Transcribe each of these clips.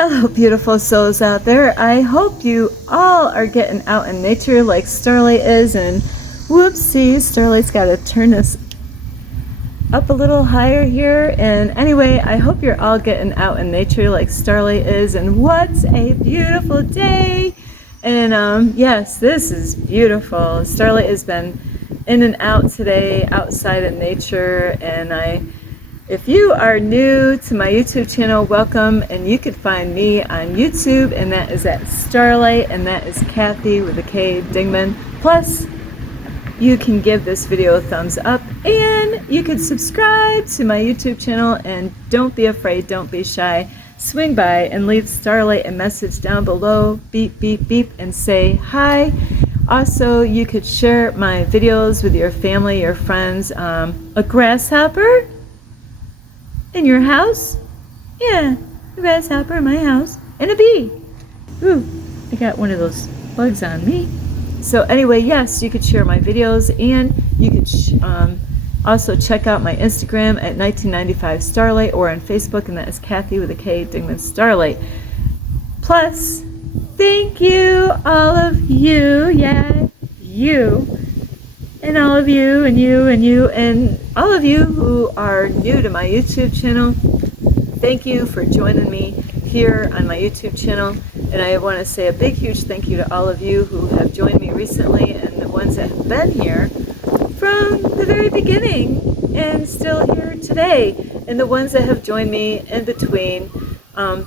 Hello, beautiful souls out there. I hope you all are getting out in nature like Starlight is. And whoopsie, Starlight's got to turn this up a little higher here. And anyway, I hope you're all getting out in nature like Starlight is. And what a beautiful day. And yes, this is beautiful. Starlight has been in and out today outside in nature. And if you are new to my YouTube channel, welcome, and you can find me on YouTube, and that is at Starlight, and that is Kathy with a K Dingman. Plus, you can give this video a thumbs up, and you can subscribe to my YouTube channel, and don't be afraid, don't be shy. Swing by and leave Starlight a message down below, beep, beep, beep, and say hi. Also, you could share my videos with your family, your friends. A grasshopper in your house? Yeah, a grasshopper in my house. And a bee. Ooh, I got one of those bugs on me. So anyway, yes, you could share my videos, and you could also check out my Instagram at 1995 Starlight, or on Facebook, and that is Kathy with a K Dingman Starlight. Plus, thank you, all of you, yeah, you. And all of you, and you, and you, and all of you who are new to my YouTube channel, thank you for joining me here on my YouTube channel. And I want to say a big, huge thank you to all of you who have joined me recently, and the ones that have been here from the very beginning and still here today, and the ones that have joined me in between.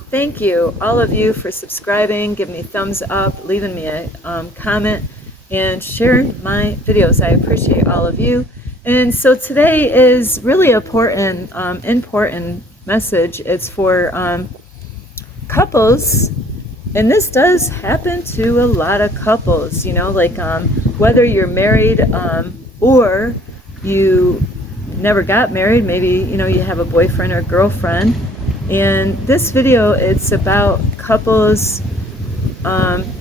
Thank you, all of you, for subscribing, giving me thumbs up, leaving me a comment, and sharing my videos. I appreciate all of you. And so today is really important message. It's for couples, and this does happen to a lot of couples, you know, like whether you're married or you never got married, maybe, you know, you have a boyfriend or girlfriend. And this video, it's about couples,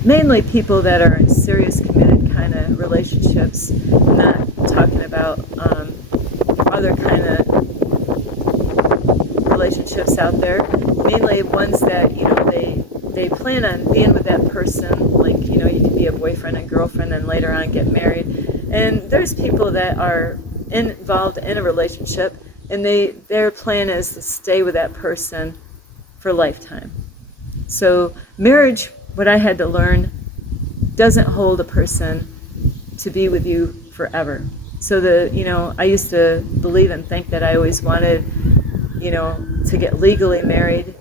mainly people that are in serious committed kind of relationships. I'm not talking about other kind of relationships out there. Mainly ones that, you know, they plan on being with that person, like, you know, you could be a boyfriend and girlfriend and later on get married. And there's people that are involved in a relationship, and their plan is to stay with that person for a lifetime. So marriage, what I had to learn, doesn't hold a person to be with you forever. So you know, I used to believe and think that I always wanted, you know, to get legally married.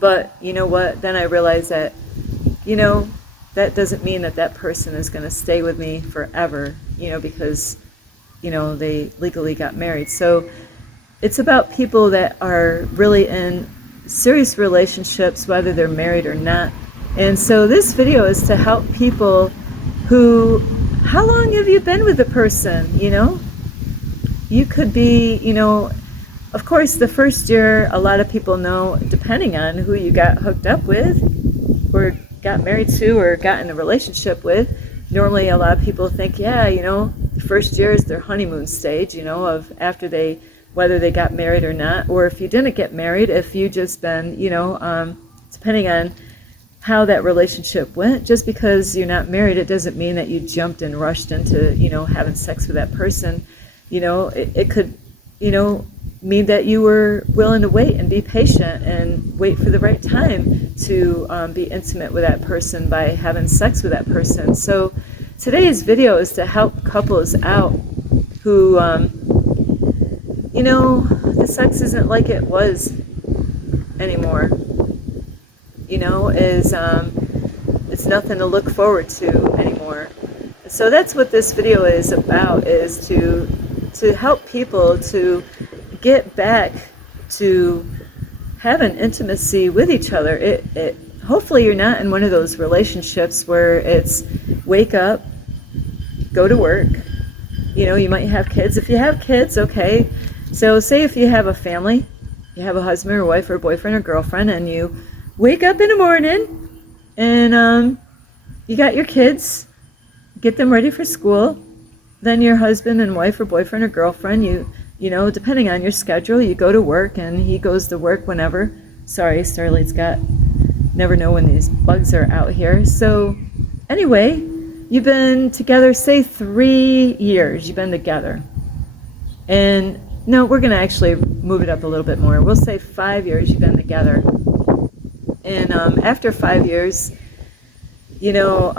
But you know what? Then I realized that, you know, that doesn't mean that that person is going to stay with me forever, you know, because, you know, they legally got married. So it's about people that are really in serious relationships, whether they're married or not. And so this video is to help people who, how long have you been with a person, you know? You could be, you know, of course the first year, a lot of people know, depending on who you got hooked up with or got married to or got in a relationship with, normally a lot of people think, yeah, you know, the first year is their honeymoon stage, you know, of after they, whether they got married or not, or if you didn't get married, if you just been, you know, depending on how that relationship went. Just because you're not married, it doesn't mean that you jumped and rushed into, you know, having sex with that person. You know, it could, you know, mean that you were willing to wait and be patient and wait for the right time to be intimate with that person by having sex with that person. So today's video is to help couples out who, you know, the sex isn't like it was anymore. You know, it's nothing to look forward to anymore. So that's what this video is about, is to help people to get back to having intimacy with each other. Hopefully you're not in one of those relationships where it's wake up, go to work. You know, you might have kids. If you have kids, okay. So say if you have a family, you have a husband or wife or boyfriend or girlfriend, and you wake up in the morning and you got your kids, get them ready for school. Then your husband and wife or boyfriend or girlfriend, you know, depending on your schedule, you go to work and he goes to work whenever. Sorry, Starlight's got never know when these bugs are out here. So anyway, you've been together, say 3 years you've been together. And no, we're going to actually move it up a little bit more. We'll say 5 years you've been together. And after 5 years, you know,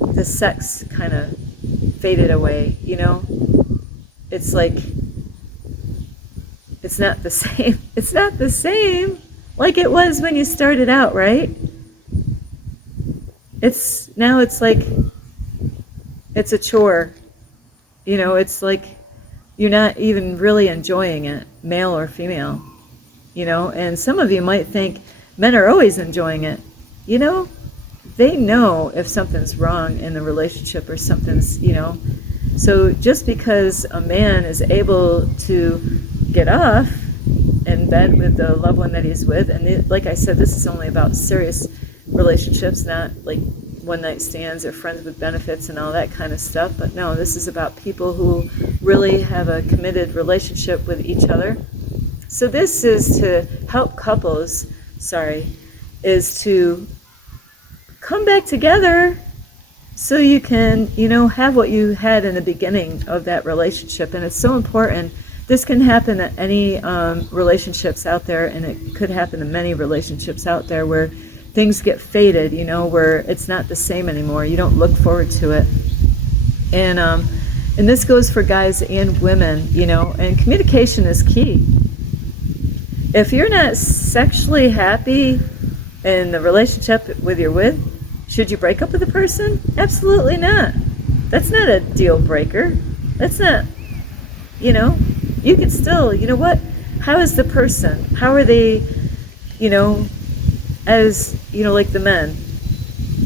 the sex kind of faded away, you know? It's like, it's not the same. It's not the same like it was when you started out, right? Now it's like, it's a chore. You know, it's like you're not even really enjoying it, male or female. You know, and some of you might think men are always enjoying it. You know, they know if something's wrong in the relationship or something's, you know. So just because a man is able to get off in bed with the loved one that he's with, and like I said, this is only about serious relationships, not like one night stands or friends with benefits and all that kind of stuff. But no, this is about people who really have a committed relationship with each other. So this is to help couples, is to come back together so you can, you know, have what you had in the beginning of that relationship. And it's so important. This can happen at any relationships out there, and it could happen in many relationships out there where things get faded, you know, where it's not the same anymore. You don't look forward to it. And this goes for guys and women, you know, and communication is key. If you're not sexually happy in the relationship you're with, should you break up with a person? Absolutely not. That's not a deal breaker. That's not, you know, you can still, you know what? How is the person? How are they, you know, as, you know, like the men?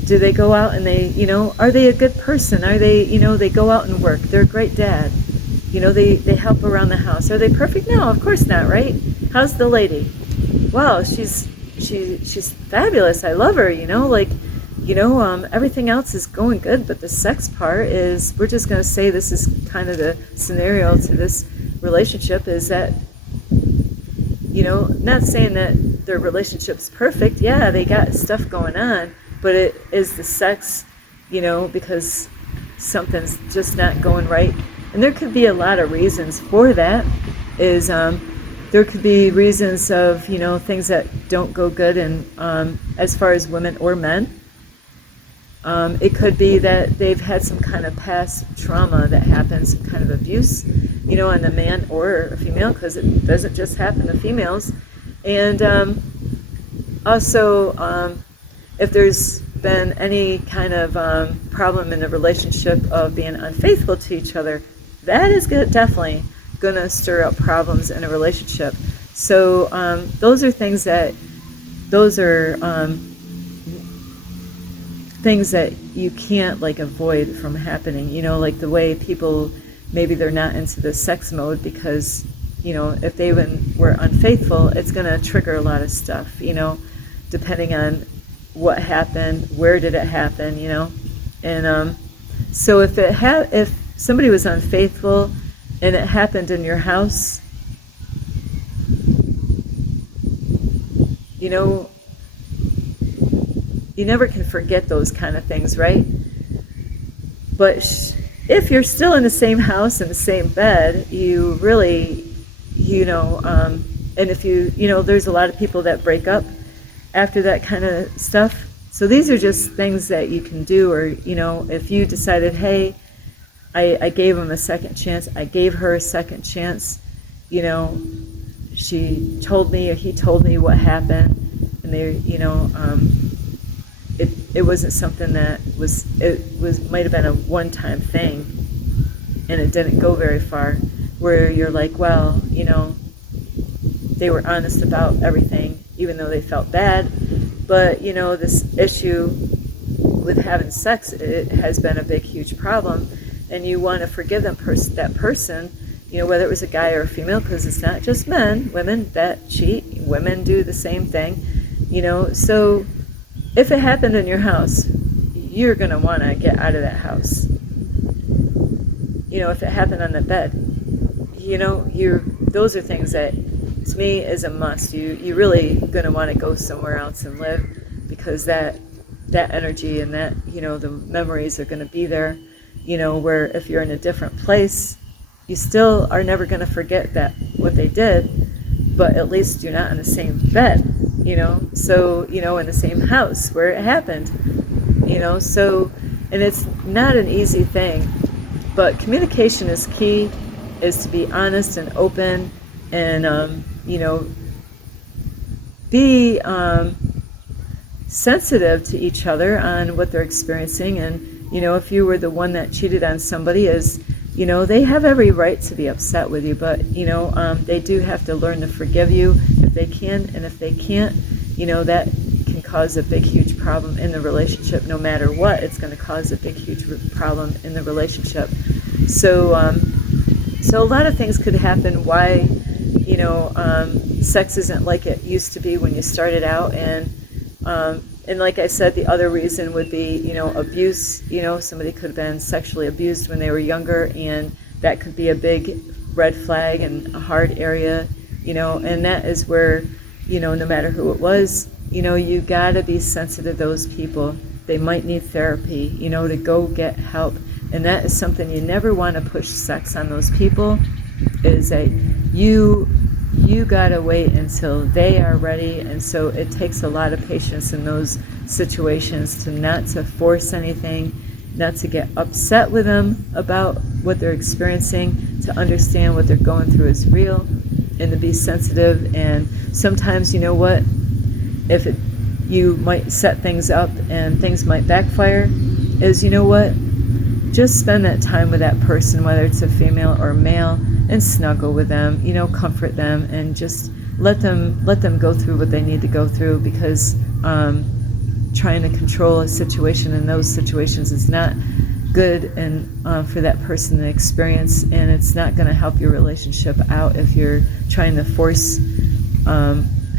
Do they go out and they, you know, are they a good person? Are they, you know, they go out and work. They're a great dad. You know, they help around the house. Are they perfect? No, of course not, right? How's the lady? Wow, she's fabulous. I love her, you know, like, you know, everything else is going good, but the sex part is, we're just going to say this is kind of the scenario to this relationship, is that, you know, not saying that their relationship's perfect. Yeah, they got stuff going on, but it is the sex, you know, because something's just not going right. And there could be a lot of reasons for that. There could be reasons of, you know, things that don't go good, and as far as women or men. It could be that they've had some kind of past trauma that happens, some kind of abuse, you know, on the man or a female, because it doesn't just happen to females. And also, if there's been any kind of problem in the relationship of being unfaithful to each other, that is definitely going to stir up problems in a relationship. So those are things that things that you can't like avoid from happening, you know, like the way people, maybe they're not into the sex mode because, you know, if they were unfaithful, it's going to trigger a lot of stuff, you know, depending on what happened, where did it happen, you know. And so if somebody was unfaithful and it happened in your house, you know, you never can forget those kind of things, right? But if you're still in the same house, in the same bed, you really, you know, and if you know, there's a lot of people that break up after that kind of stuff. So these are just things that you can do, or, you know, if you decided, hey, I gave him a second chance, I gave her a second chance, you know, she told me or he told me what happened, and they, you know, it wasn't something that might have been a one-time thing, and it didn't go very far, where you're like, well, you know, they were honest about everything, even though they felt bad. But, you know, this issue with having sex, it has been a big, huge problem, and you want to forgive that person, you know, whether it was a guy or a female, because it's not just men, women that cheat, women do the same thing, you know. So if it happened in your house, you're going to want to get out of that house. You know, if it happened on the bed, you know, those are things that to me is a must. You really gonna want to go somewhere else and live, because that energy and that, the memories are going to be there, where if you're in a different place, you still are never going to forget that what they did, but at least you're not in the same bed, so in the same house where it happened, so, and it's not an easy thing, but communication is key, is to be honest and open, and be sensitive to each other on what they're experiencing. And if you were the one that cheated on somebody, they have every right to be upset with you, but they do have to learn to forgive you if they can, and if they can't, that can cause a big huge problem in the relationship. No matter what, it's going to cause a big huge problem in the relationship. So so a lot of things could happen why sex isn't like it used to be when you started out. And like I said, the other reason would be, abuse. Somebody could have been sexually abused when they were younger, and that could be a big red flag and a hard area, and that is where, no matter who it was, you gotta be sensitive to those people. They might need therapy, to go get help. And that is something you never want to push sex on those people, is that you gotta wait until they are ready. And so it takes a lot of patience in those situations, to not to force anything, not to get upset with them about what they're experiencing, to understand what they're going through is real, and to be sensitive. And sometimes, if you might set things up and things might backfire, is just spend that time with that person, whether it's a female or male, and snuggle with them, comfort them, and just let them go through what they need to go through, because trying to control a situation in those situations is not good, and for that person to experience, and it's not going to help your relationship out if you're trying to force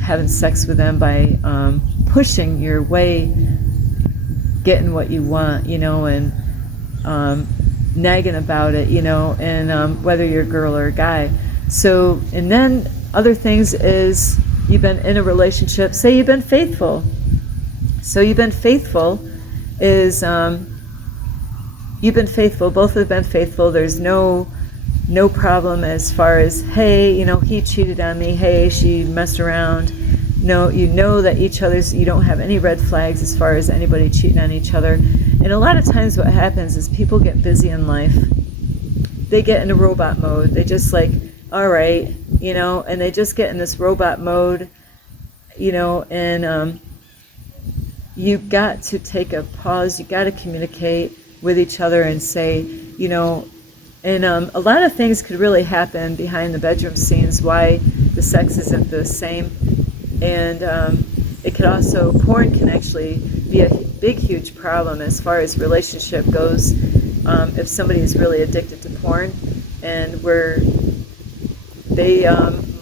having sex with them by pushing your way, getting what you want, and nagging about it, and whether you're a girl or a guy. So, and then other things is, you've been in a relationship, say you've been faithful. So you've been faithful is, you've been faithful, both have been faithful. There's no problem as far as, hey, he cheated on me, hey, she messed around. No, that each other's, you don't have any red flags as far as anybody cheating on each other. And a lot of times what happens is people get busy in life. They get in a robot mode. They just like, all right, and they just get in this robot mode, and you got to take a pause. You got to communicate with each other and say, and a lot of things could really happen behind the bedroom scenes, why the sex isn't the same. And it could also, porn can actually be a big, huge problem as far as relationship goes. If somebody is really addicted to porn, and where they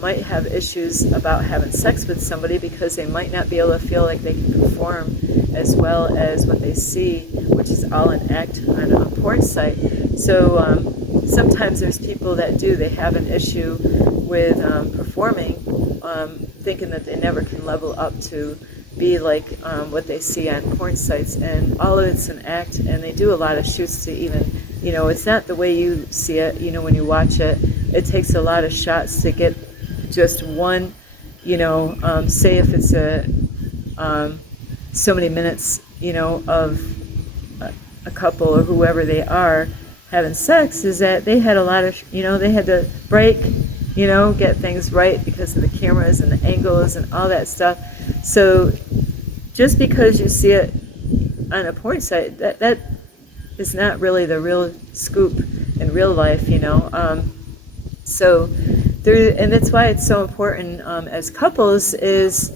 might have issues about having sex with somebody because they might not be able to feel like they can perform as well as what they see, which is all an act on a porn site. So sometimes there's people that they have an issue with performing, thinking that they never can level up to be like what they see on porn sites, and all of it's an act, and they do a lot of shoots to even, it's not the way you see it, when you watch it. It takes a lot of shots to get just one, say if it's so many minutes, of a couple or whoever they are having sex, is that they had a lot of, they had to break, get things right because of the cameras and the angles and all that stuff. So just because you see it on a porn site, that is not really the real scoop in real life, So there, and that's why it's so important as couples is,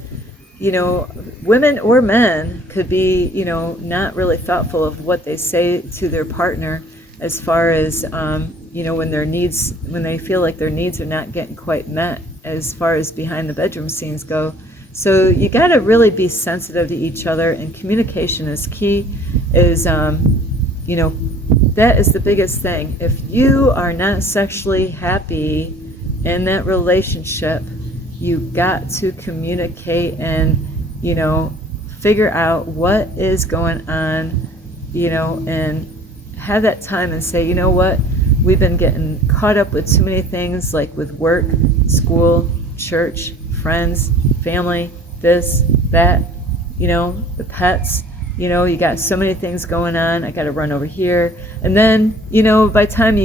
women or men could be, not really thoughtful of what they say to their partner as far as, when they feel like their needs are not getting quite met as far as behind the bedroom scenes go. So you got to really be sensitive to each other, and communication is key, is, that is the biggest thing. If you are not sexually happy in that relationship, you got to communicate and, figure out what is going on, and have that time and say, you know what, we've been getting caught up with too many things, like with work, school, church, friends, family, this, that, the pets, you got so many things going on. I got to run over here. And then, by the time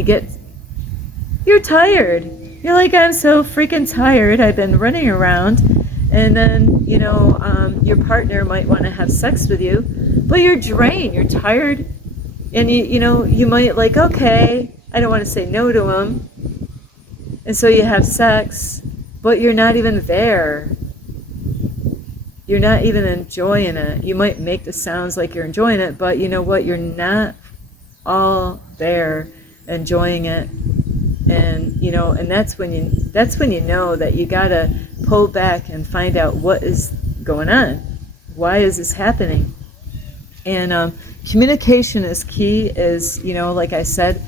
you're tired. You're like, I'm so freaking tired. I've been running around. And then, your partner might want to have sex with you, but you're drained, you're tired. And you might like, okay, I don't want to say no to him. And so you have sex, but you're not even there. You're not even enjoying it. You might make the sounds like you're enjoying it, but you know what? You're not all there enjoying it. And and that's when you know that you gotta pull back and find out what is going on. Why is this happening? And communication is key. Is like I said,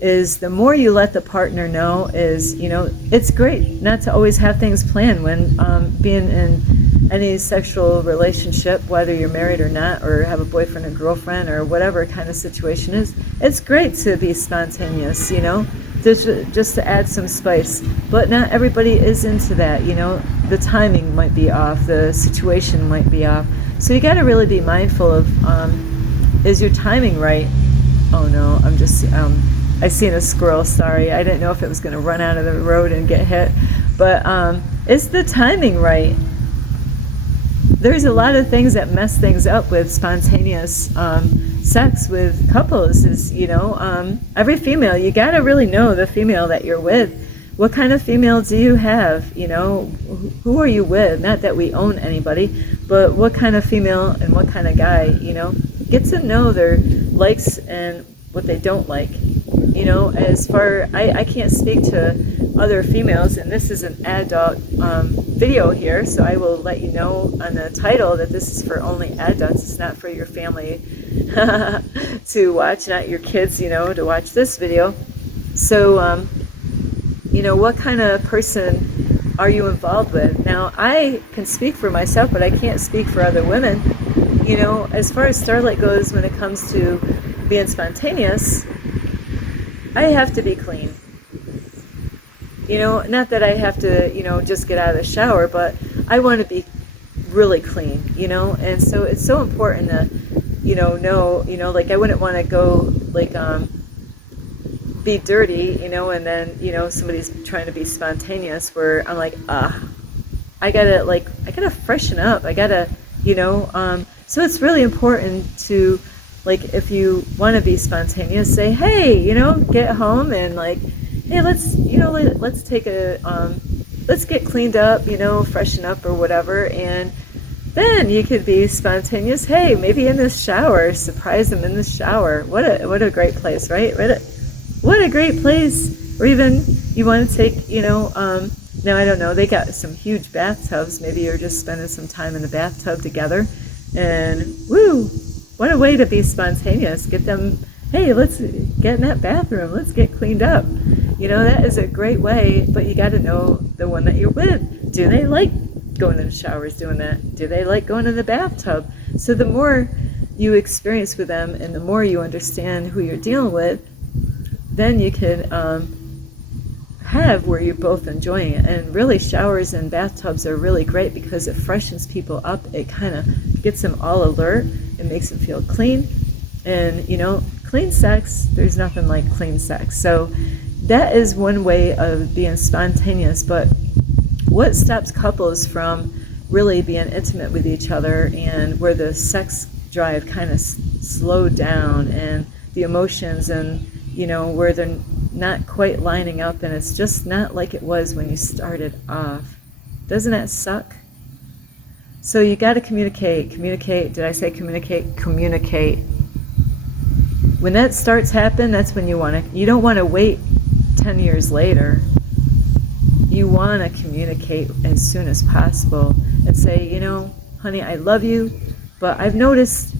is the more you let the partner know, is it's great not to always have things planned when being in any sexual relationship, whether you're married or not, or have a boyfriend or girlfriend or whatever kind of situation is. It's great to be spontaneous, just to add some spice. But not everybody is into that. The timing might be off, the situation might be off. So you got to really be mindful of, is your timing right? Oh no, I'm just I seen a squirrel, sorry. I didn't know if it was going to run out of the road and get hit. But is the timing right? There's a lot of things that mess things up with spontaneous sex with couples. Is every female, you got to really know the female that you're with. What kind of female do you have? Who are you with? Not that we own anybody, but what kind of female and what kind of guy? Get to know their likes and what they don't like. As far, I can't speak to other females, and this is an adult video here, so I will let you know on the title that this is for only adults. It's not for your family to watch, not your kids, to watch this video. So, what kind of person are you involved with? Now, I can speak for myself, but I can't speak for other women. As far as Starlight goes, when it comes to being spontaneous, I have to be clean. Not that I have to, just get out of the shower, but I want to be really clean, and so it's so important to, know, like I wouldn't want to go, like, be dirty, and then, somebody's trying to be spontaneous where I'm like, I gotta freshen up. I gotta, so it's really important to, like, if you want to be spontaneous, say, hey, get home and like, hey, let's take a, let's get cleaned up, freshen up or whatever. And then you could be spontaneous. Hey, maybe in the shower, surprise them in the shower. What a great place, right? What a great place. Or even you want to take, now I don't know, they got some huge bathtubs. Maybe you're just spending some time in the bathtub together. And woo, what a way to be spontaneous. Get them, hey, let's get in that bathroom. Let's get cleaned up. That is a great way, but you got to know the one that you're with. Do they like going in the showers doing that? Do they like going in the bathtub? So the more you experience with them and the more you understand who you're dealing with, then you can have where you're both enjoying it. And really, showers and bathtubs are really great because it freshens people up. It kind of gets them all alert. It makes them feel clean. And, clean sex, there's nothing like clean sex. So that is one way of being spontaneous. But what stops couples from really being intimate with each other, and where the sex drive kind of slowed down and the emotions, and where they're not quite lining up, and it's just not like it was when you started off? Doesn't that suck? So you got to communicate. Did I say communicate? Communicate. When that starts happening, that's when you don't want to wait 10 years later. You want to communicate as soon as possible and say, honey, I love you, but I've noticed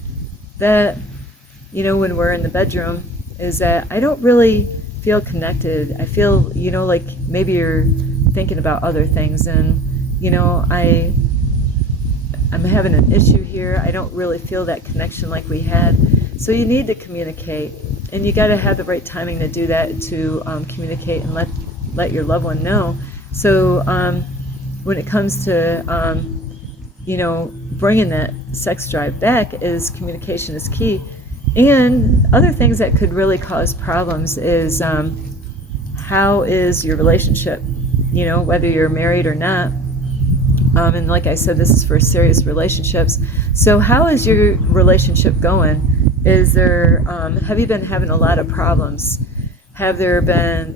that, when we're in the bedroom, is that I don't really feel connected. I feel, like maybe you're thinking about other things, and, I'm having an issue here. I don't really feel that connection like we had. So you need to communicate, and you got to have the right timing to do that, to communicate and let your loved one know. So when it comes to bringing that sex drive back, is communication is key. And other things that could really cause problems is how is your relationship, whether you're married or not. And like I said, this is for serious relationships. So how is your relationship going? Is there, have you been having a lot of problems? Have there been,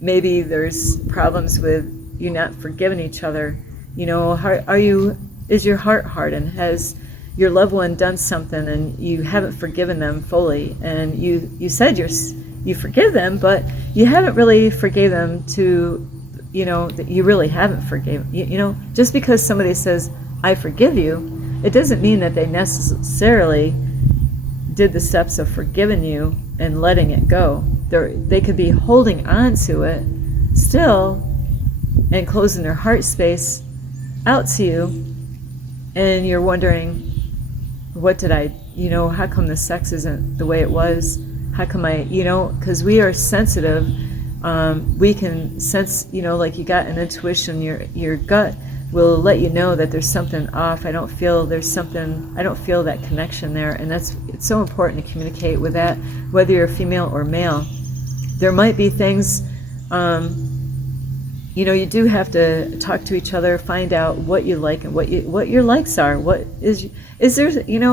maybe there's problems with you not forgiving each other? Is your heart hardened? Has your loved one done something and you haven't forgiven them fully? And you said you forgive them, but you haven't really forgave them to, that you really haven't forgiven. Just because somebody says, I forgive you, it doesn't mean that they necessarily did the steps of forgiving you and letting it go. They could be holding on to it still and closing their heart space out to you, and you're wondering, what did I, how come the sex isn't the way it was? How come because we are sensitive. We can sense, like you got an intuition, your gut will let you know that there's something off. I don't feel that connection there. And it's so important to communicate with that, whether you're female or male. There might be things, you do have to talk to each other, find out what you like and what your likes are. What is there,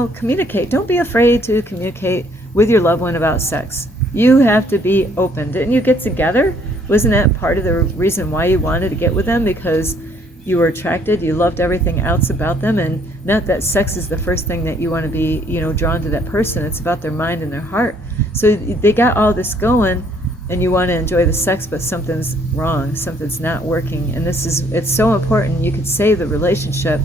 communicate. Don't be afraid to communicate with your loved one about sex. You have to be open. Didn't you get together? Wasn't that part of the reason why you wanted to get with them? Because you were attracted, you loved everything else about them, and not that sex is the first thing that you want to be, drawn to that person. It's about their mind and their heart. So they got all this going, and you want to enjoy the sex, but something's wrong, something's not working. And it's so important. You could save the relationship,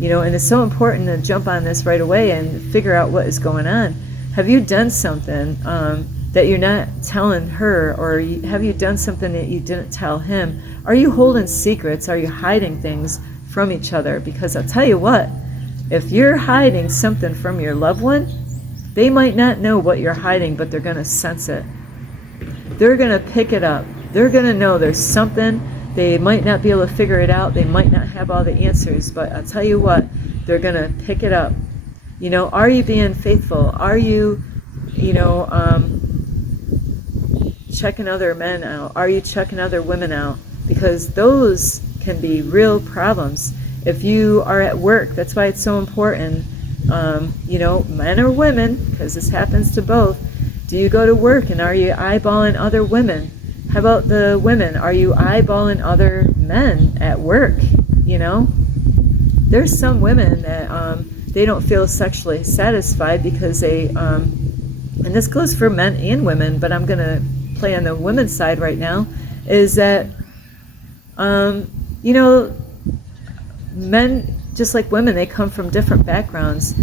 and it's so important to jump on this right away and figure out what is going on. Have you done something that you're not telling her, or have you done something that you didn't tell him? Are you holding secrets? Are you hiding things from each other? Because I'll tell you what, if you're hiding something from your loved one, they might not know what you're hiding, but they're going to sense it. They're going to pick it up. They're going to know there's something. They might not be able to figure it out. They might not have all the answers, but I'll tell you what, they're going to pick it up. Are you being faithful? Are you, checking other men out? Are you checking other women out? Because those can be real problems. If you are at work, that's why it's so important, men or women, because this happens to both. Do you go to work and are you eyeballing other women? How about the women? Are you eyeballing other men at work? There's some women that they don't feel sexually satisfied because they, and this goes for men and women, but I'm going to play on the women's side right now, is that, men, just like women, they come from different backgrounds.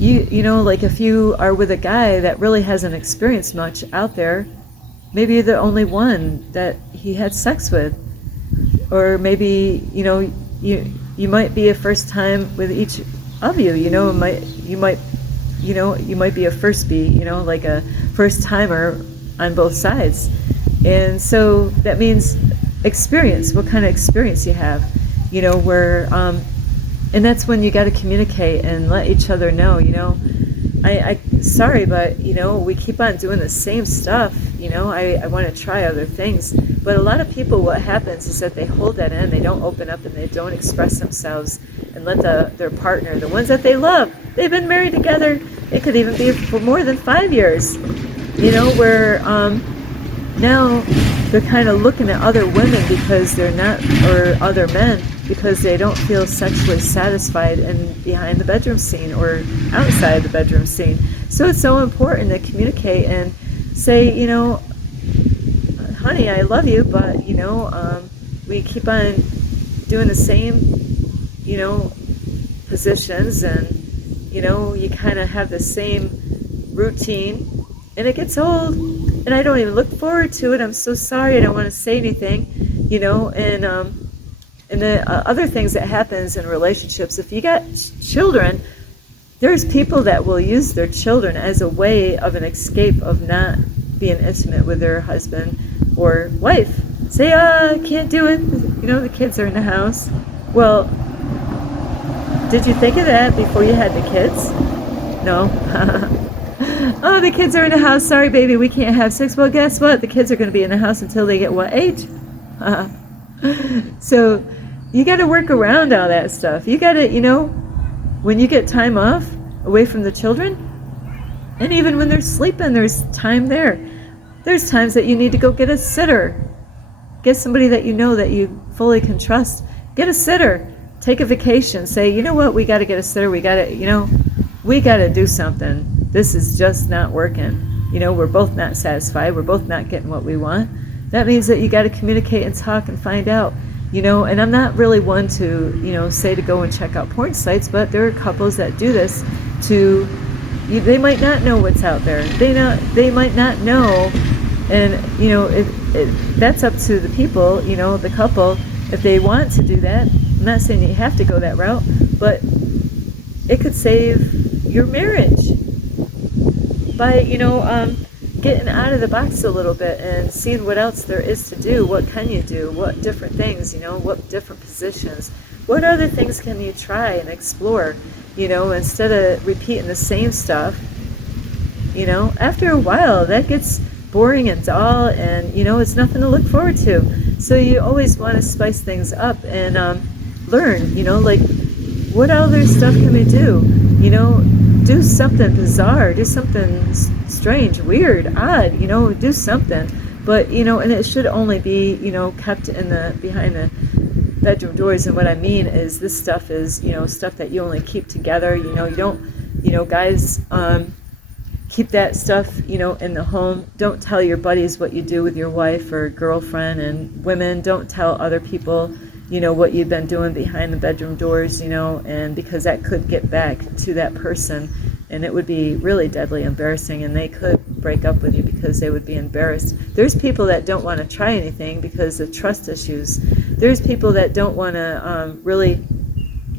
Like if you are with a guy that really hasn't experienced much out there, maybe you're the only one that he had sex with. Or maybe, you might be a first time with each of you, you might be a first like a first timer on both sides. And so that means experience, what kind of experience you have, where, and that's when you got to communicate and let each other know, sorry, but, we keep on doing the same stuff, I want to try other things. But a lot of people, what happens is that they hold that in, they don't open up and they don't express themselves and let their partner, the ones that they love, they've been married together, it could even be for more than 5 years, where now they're kind of looking at other women because they're not, or other men, because they don't feel sexually satisfied behind the bedroom scene or outside the bedroom scene. So it's so important to communicate and say, honey, I love you, but, we keep on doing the same, positions, and, you kind of have the same routine, and it gets old, and I don't even look forward to it. I'm so sorry. I don't want to say anything, And the other things that happens in relationships, if you got children, there's people that will use their children as a way of an escape of not being intimate with their husband or wife. Say, I can't do it. The kids are in the house. Well, did you think of that before you had the kids? No. Oh, the kids are in the house. Sorry, baby, we can't have sex. Well, guess what? The kids are going to be in the house until they get what age? So you got to work around all that stuff. You got to, when you get time off away from the children, and even when they're sleeping, there's time there. There's times that you need to go get a sitter. Get somebody that you know that you fully can trust. Get a sitter. Take a vacation. Say, you know what? We got to get a sitter. We got to do something. This is just not working. We're both not satisfied. We're both not getting what we want. That means that you got to communicate and talk and find out. And I'm not really one to, say to go and check out porn sites, but there are couples that do this they might not know what's out there. They might not know, and, that's up to the people, the couple, if they want to do that. I'm not saying you have to go that route, but it could save your marriage by, getting out of the box a little bit and seeing what else there is to do. What can you do? What different things, what different positions? What other things can you try and explore, instead of repeating the same stuff? After a while, that gets boring and dull, and, it's nothing to look forward to. So you always want to spice things up and learn, like, what other stuff can we do? Do something bizarre, do something strange, weird, odd, do something. But, and it should only be, kept behind the bedroom doors. And what I mean is this stuff is, stuff that you only keep together. You don't, guys, keep that stuff, in the home. Don't tell your buddies what you do with your wife or girlfriend. And women, don't tell other people, what you've been doing behind the bedroom doors, and because that could get back to that person, and it would be really deadly embarrassing, and they could break up with you because they would be embarrassed. There's people that don't want to try anything because of trust issues. There's people that don't want to really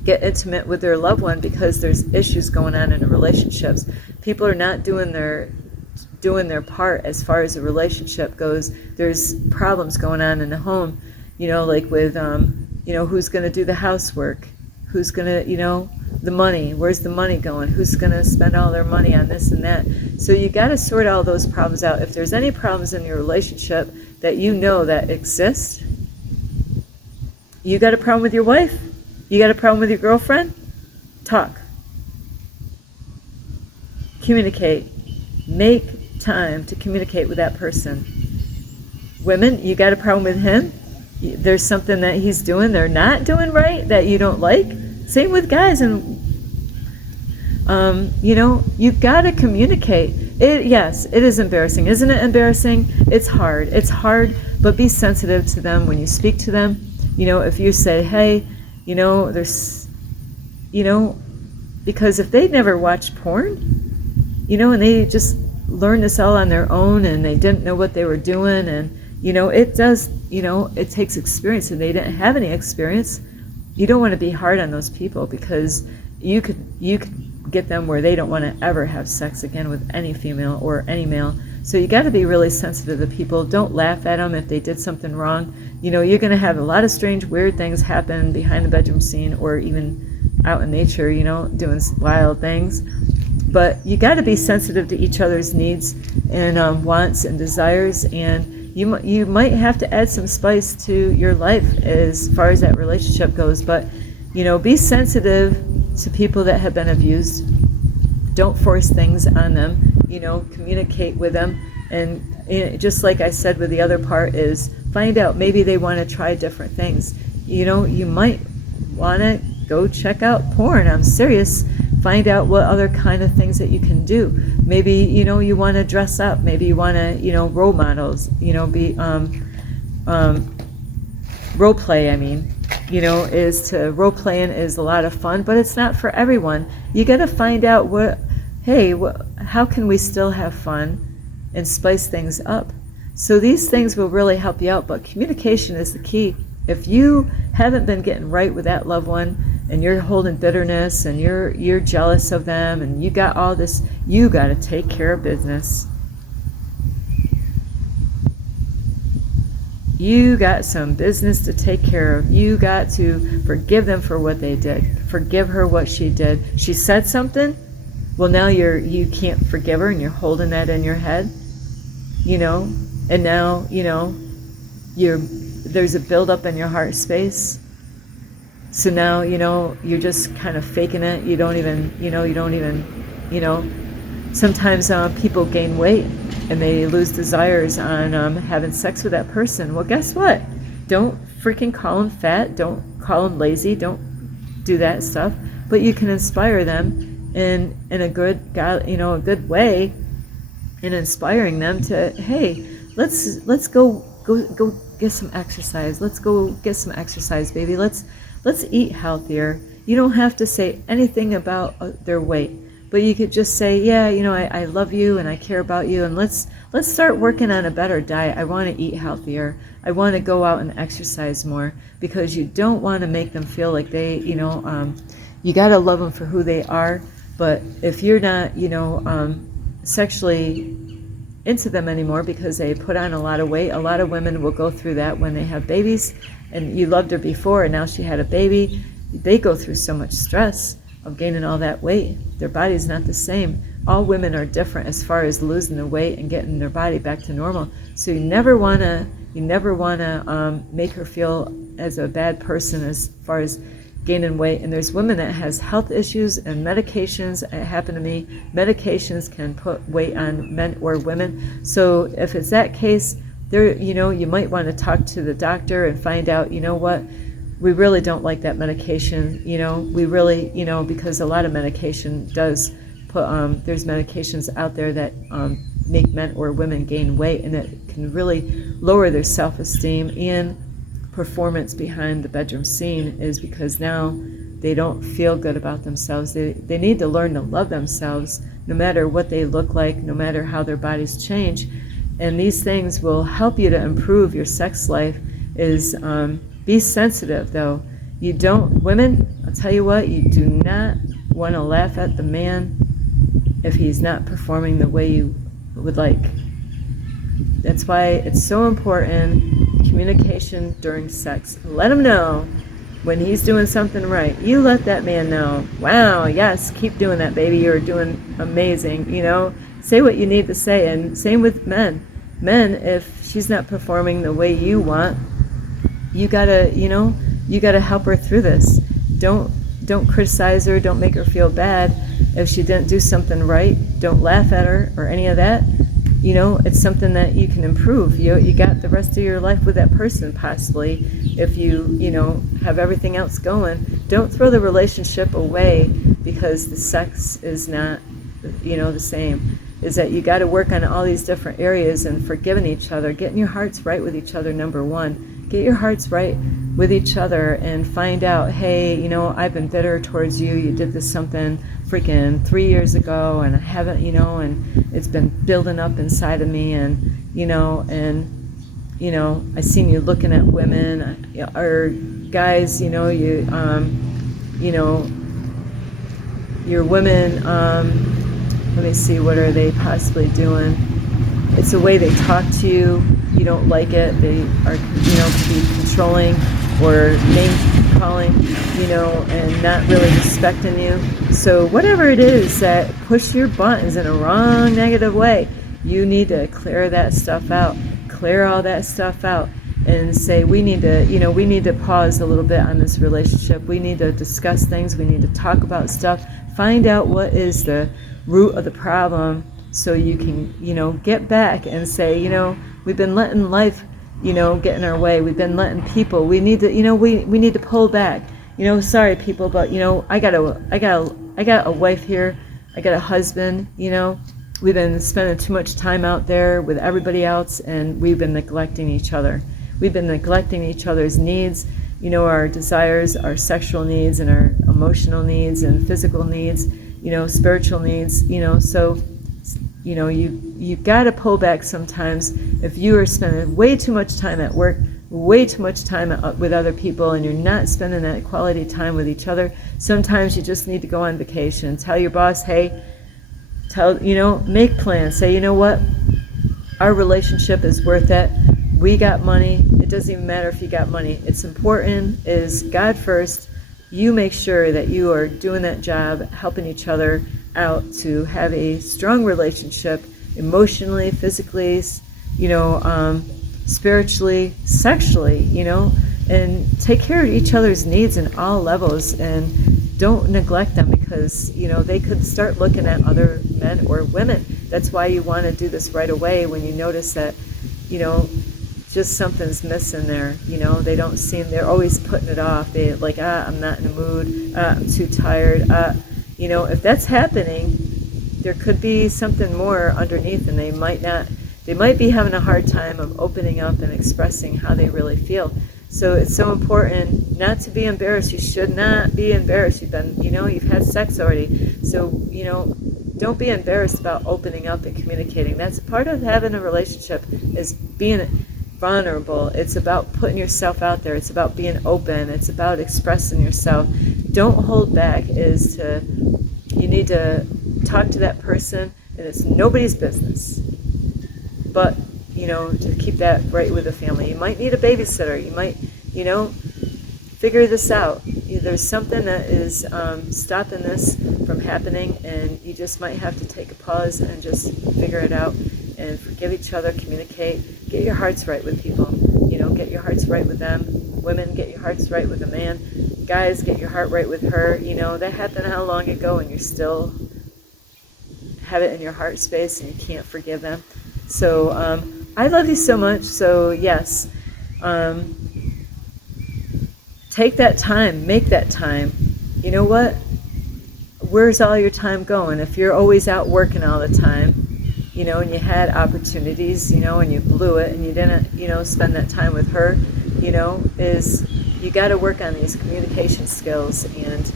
get intimate with their loved one because there's issues going on in the relationships. People are not doing their part as far as the relationship goes. There's problems going on in the home, like with who's going to do the housework, who's going to, the money, where's the money going, who's going to spend all their money on this and that. So you got to sort all those problems out. If there's any problems in your relationship that that exist, you got a problem with your wife, you got a problem with your girlfriend, talk, communicate, make time to communicate with that person. Women, you got a problem with him, there's something that he's doing, they're not doing right, that you don't like. Same with guys, and you've got to communicate. Yes, it is embarrassing. Isn't it embarrassing? It's hard, but be sensitive to them when you speak to them. If you say, hey, there's, because if they never watched porn, and they just learned this all on their own, and they didn't know what they were doing, and, it does, it takes experience, and they didn't have any experience. You don't want to be hard on those people, because you could get them where they don't want to ever have sex again with any female or any male. So you got to be really sensitive to people. Don't laugh at them if they did something wrong. You're going to have a lot of strange, weird things happen behind the bedroom scene, or even out in nature, doing wild things. But you got to be sensitive to each other's needs and wants and desires, and you might have to add some spice to your life as far as that relationship goes. But be sensitive to people that have been abused. Don't force things on them. Communicate with them, and just like I said with the other part, is find out, maybe they want to try different things. You might want to go check out porn. I'm serious. Find out what other kind of things that you can do. Maybe, you want to dress up. Maybe you want to, role models, be, role play, role playing is a lot of fun, but it's not for everyone. You got to find out how can we still have fun and spice things up? So these things will really help you out, but communication is the key. If you haven't been getting right with that loved one, and you're holding bitterness, and you're jealous of them, and you got all this, you got to take care of business. You got some business to take care of. You got to forgive them for what they did. Forgive her what she did. She said something. Well, now you can't forgive her, and you're holding that in your head, and now there's a buildup in your heart space. So now you're just kind of faking it. You don't even sometimes people gain weight and they lose desires on having sex with that person. Well, guess what? Don't freaking call them fat. Don't call them lazy. Don't do that stuff. But you can inspire them in a good a good way, in inspiring them to, hey, let's go get some exercise. Let's go get some exercise, baby. Let's eat healthier. You don't have to say anything about their weight. But you could just say, yeah, I love you and I care about you, and let's start working on a better diet. I want to eat healthier. I want to go out and exercise more, because you don't want to make them feel like they, you got to love them for who they are. But if you're not, sexually into them anymore because they put on a lot of weight, a lot of women will go through that when they have babies, and you loved her before and now she had a baby. They go through so much stress of gaining all that weight. Their body's not the same. All women are different as far as losing the weight and getting their body back to normal. So you never wanna make her feel as a bad person as far as gaining weight. And there's women that has health issues and medications. It happened to me. Medications can put weight on men or women. So if it's that case, you might want to talk to the doctor and find out, what, we really don't like that medication, we really, because a lot of medication does put, there's medications out there that make men or women gain weight, and it can really lower their self-esteem and performance behind the bedroom scene, is because now they don't feel good about themselves. They need to learn to love themselves, no matter what they look like, no matter how their bodies change. And these things will help you to improve your sex life. Is be sensitive, though. Women, I'll tell you what, you do not want to laugh at the man if he's not performing the way you would like. That's why it's so important, communication during sex. Let him know when he's doing something right. You let that man know, wow, yes, keep doing that, baby. You're doing amazing. Say what you need to say. And same with men. Men, if she's not performing the way you want, you gotta help her through this. Don't criticize her. Don't make her feel bad if she didn't do something right. Don't laugh at her or any of that. It's something that you can improve. You got the rest of your life with that person, possibly, if you have everything else going. Don't throw the relationship away because the sex is not the same. Is that you got to work on all these different areas and forgiving each other, getting your hearts right with each other. Number one, get your hearts right with each other and find out, hey, I've been bitter towards you. You did this something freaking 3 years ago, and I haven't, and it's been building up inside of me, and I seen you looking at women or guys, your women. Let me see, what are they possibly doing? It's the way they talk to you. You don't like it. They are, can be controlling or name calling, and not really respecting you. So whatever it is that push your buttons in a wrong, negative way, you need to clear that stuff out. Clear all that stuff out and say, we need to pause a little bit on this relationship. We need to discuss things. We need to talk about stuff. Find out what is the root of the problem, so you can get back and say, we've been letting life get in our way. We've been letting people, we need to we need to pull back. Sorry people, but I got a wife here, I got a husband. We've been spending too much time out there with everybody else, and we've been neglecting each other. We've been neglecting each other's needs, our desires, our sexual needs, and our emotional needs and physical needs, spiritual needs, so, you got to pull back sometimes. If you are spending way too much time at work, way too much time with other people and you're not spending that quality time with each other, sometimes you just need to go on vacation. Tell your boss, hey, make plans. Say, you know what? Our relationship is worth it. We got money. It doesn't even matter if you got money. It's important is God first. You make sure that you are doing that job, helping each other out to have a strong relationship emotionally, physically, spiritually, sexually, and take care of each other's needs in all levels and don't neglect them because, they could start looking at other men or women. That's why you want to do this right away when you notice that, just something's missing there. They don't seem, they're always putting it off. They like, I'm not in the mood. I'm too tired. If that's happening, there could be something more underneath and they might be having a hard time of opening up and expressing how they really feel. So it's so important not to be embarrassed. You should not be embarrassed. You've had sex already. So, don't be embarrassed about opening up and communicating. That's part of having a relationship is being vulnerable. It's about putting yourself out there. It's about being open. It's about expressing yourself. Don't hold back. You need to talk to that person and it's nobody's business. But, to keep that right with the family. You might need a babysitter. You might, figure this out. There's something that is stopping this from happening, and you just might have to take a pause and just figure it out and forgive each other, communicate, get your hearts right with people. Get your hearts right with them. Women, get your hearts right with a man. Guys, get your heart right with her. That happened how long ago, and you still have it in your heart space, and you can't forgive them. So I love you so much. So yes, take that time, make that time. You know what? Where's all your time going? If you're always out working all the time, and you had opportunities, and you blew it and you didn't, spend that time with her, is you got to work on these communication skills and,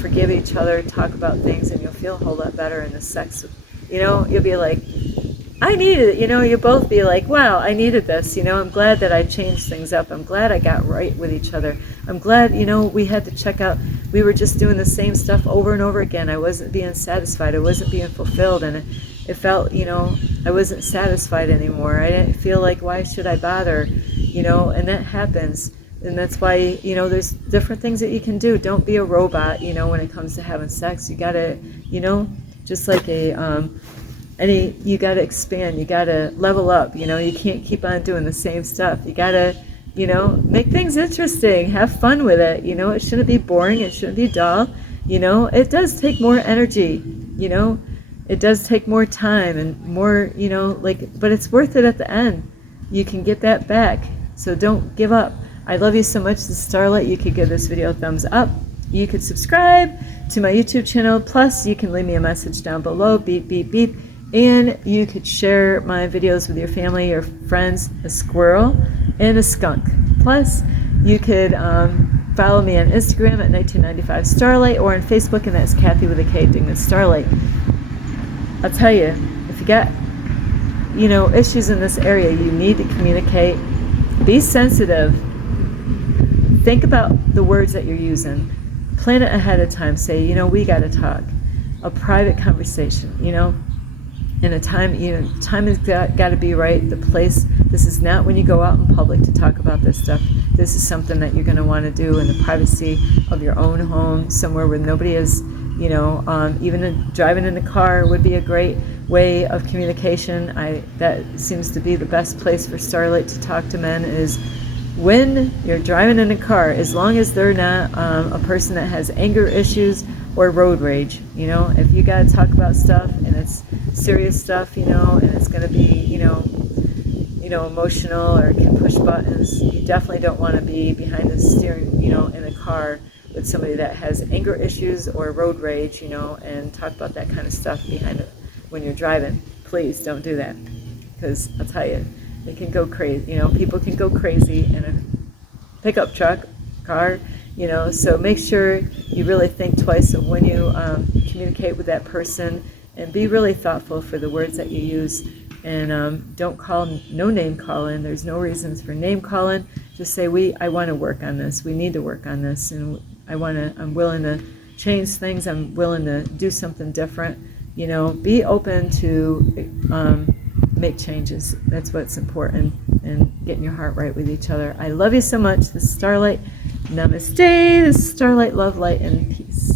forgive each other, talk about things, and you'll feel a whole lot better in the sex. You'll be like, I needed it. You'll both be like, wow, I needed this. I'm glad that I changed things up. I'm glad I got right with each other. I'm glad, we had to check out. We were just doing the same stuff over and over again. I wasn't being satisfied. I wasn't being fulfilled. And it felt, I wasn't satisfied anymore. I didn't feel like, why should I bother? And that happens. And that's why, there's different things that you can do. Don't be a robot, when it comes to having sex. You got to, just like you got to expand, you got to level up, you can't keep on doing the same stuff. You got to, make things interesting, have fun with it, it shouldn't be boring, it shouldn't be dull, it does take more energy, it does take more time and more, but it's worth it at the end. You can get that back, so don't give up. I love you so much. This is Starlight. You could give this video a thumbs up. You could subscribe to my YouTube channel. Plus, you can leave me a message down below. Beep, beep, beep. And you could share my videos with your family, your friends, a squirrel, and a skunk. Plus, you could follow me on Instagram at 1995 Starlight or on Facebook, and that's Kathy with a K, Dignan Starlight. I'll tell you, if you got, issues in this area, you need to communicate. Be sensitive. Think about the words that you're using. Plan it ahead of time. Say, we got to talk. A private conversation, and a time, time has got to be right. The place, this is not when you go out in public to talk about this stuff. This is something that you're going to want to do in the privacy of your own home, somewhere where nobody is, even driving in a car would be a great way of communication. That seems to be the best place for Starlight to talk to men is when you're driving in a car, as long as they're not a person that has anger issues or road rage. If you got to talk about stuff and it's serious stuff, and it's going to be, emotional or can push buttons, you definitely don't want to be behind the steering, in a car with somebody that has anger issues or road rage, and talk about that kind of stuff behind it when you're driving. Please don't do that, because I'll tell you, it can go crazy. People can go crazy in a pickup truck, car, so make sure you really think twice of when you communicate with that person, and be really thoughtful for the words that you use. And don't call, no name calling. There's no reasons for name calling. Just say, I want to work on this. We need to work on this, and I'm willing to change things. I'm willing to do something different. Be open to make changes. That's what's important, and getting your heart right with each other. I love you so much. This is Starlight. Namaste. This is Starlight, love, light, and peace.